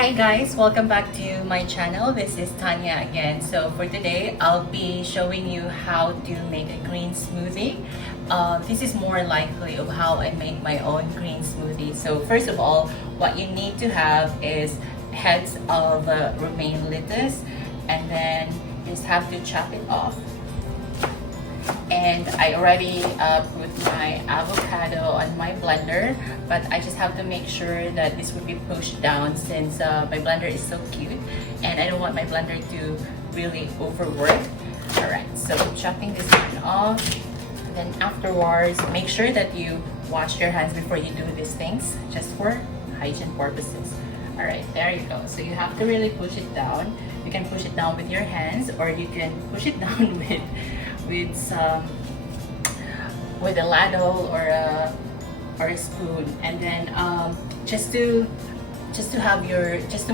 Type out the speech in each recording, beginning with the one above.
Hi guys, welcome back to my channel. This is Tanya again. So for today, I'll be showing you how to make a green smoothie. This is more likely of how I make my own green smoothie. So first of all, what you need to have is heads of romaine lettuce, and then you just have to chop it off. And I already put my avocado on my blender, but I just have to make sure that this would be pushed down since my blender is so cute and I don't want my blender to really overwork. Alright, so chopping this one off. Then afterwards, make sure that you wash your hands before you do these things, just for hygiene purposes. Alright, there you go. So you have to really push it down. You can push it down with your hands, or you can push it down with a ladle or a spoon. And then just to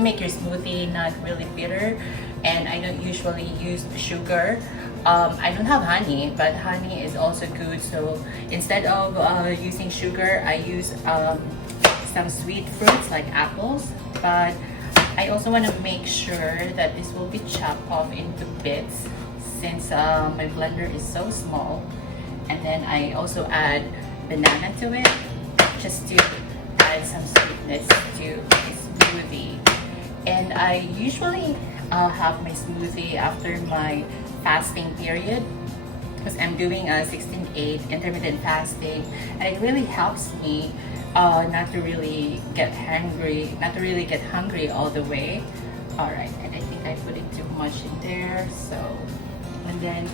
make your smoothie not really bitter. And I don't usually use sugar. I don't have honey, but honey is also good. So instead of using sugar, I use some sweet fruits like apples. But I also want to make sure that this will be chopped off into bits, since my blender is so small. And then I also add banana to it, just to add some sweetness to my smoothie. And I usually have my smoothie after my fasting period, because I'm doing a 16/8 intermittent fasting, and it really helps me not to really get hungry all the way. All right, and I think I put it too much in there. So, and then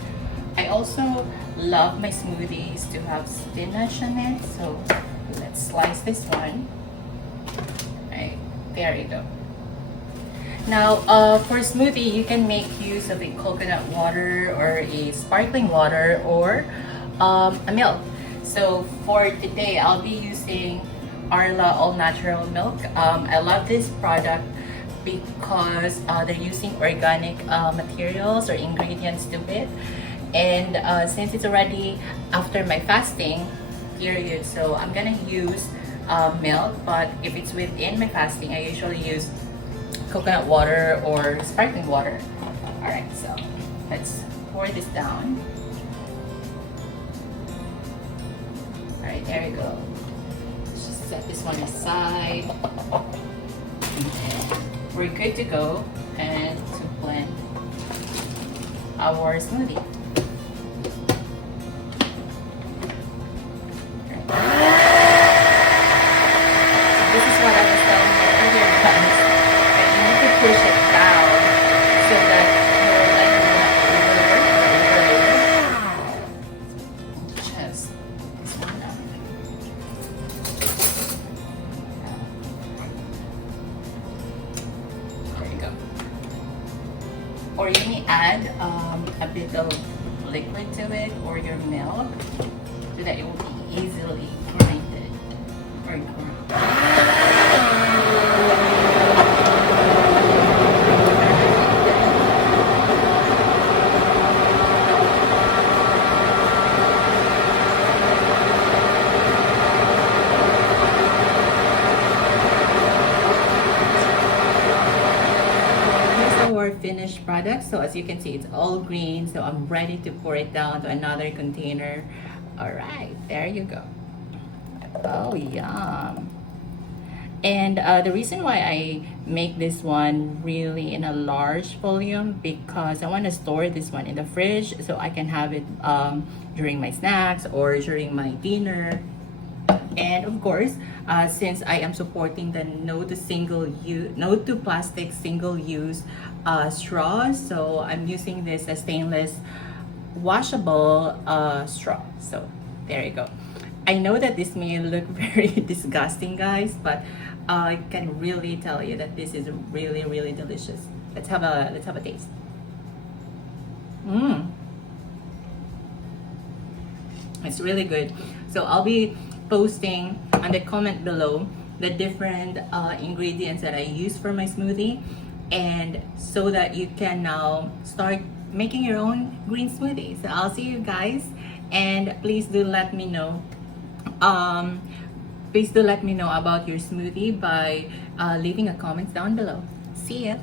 I also love my smoothies to have spinach in it. So let's slice this one. Right, there you go. Now, for smoothie, you can make use of a coconut water or a sparkling water or a milk. So for today, I'll be using Arla All Natural Milk. I love this product because they're using organic materials or ingredients to it. And since it's already after my fasting period, so I'm gonna use milk. But if it's within my fasting, I usually use coconut water or sparkling water. All right, so let's pour this down. All right, there you go. Let's just set this one aside. And we're good to go and to blend our smoothie. This is what I was telling you earlier, guys. That you need to push it down so that your blender will not overload. Just this one down. There you go. Or you may add a bit of liquid to it, or your milk, so that it will be easily grinded or ground. Finished product. So as you can see, it's all green, so I'm ready to pour it down to another container. All right, there you go. Oh, yum. And the reason why I make this one really in a large volume, because I want to store this one in the fridge so I can have it during my snacks or during my dinner. And of course, since I am supporting the no to plastic single-use straws, so I'm using this stainless washable straw. So there you go. I know that this may look very disgusting, guys, but I can really tell you that this is really, really delicious. Let's have a taste. It's really good. So I'll be posting on the comment below the different ingredients that I use for my smoothie, and so that you can now start making your own green smoothie. So I'll see you guys, and please do let me know Please do let me know about your smoothie by leaving a comment down below. See ya!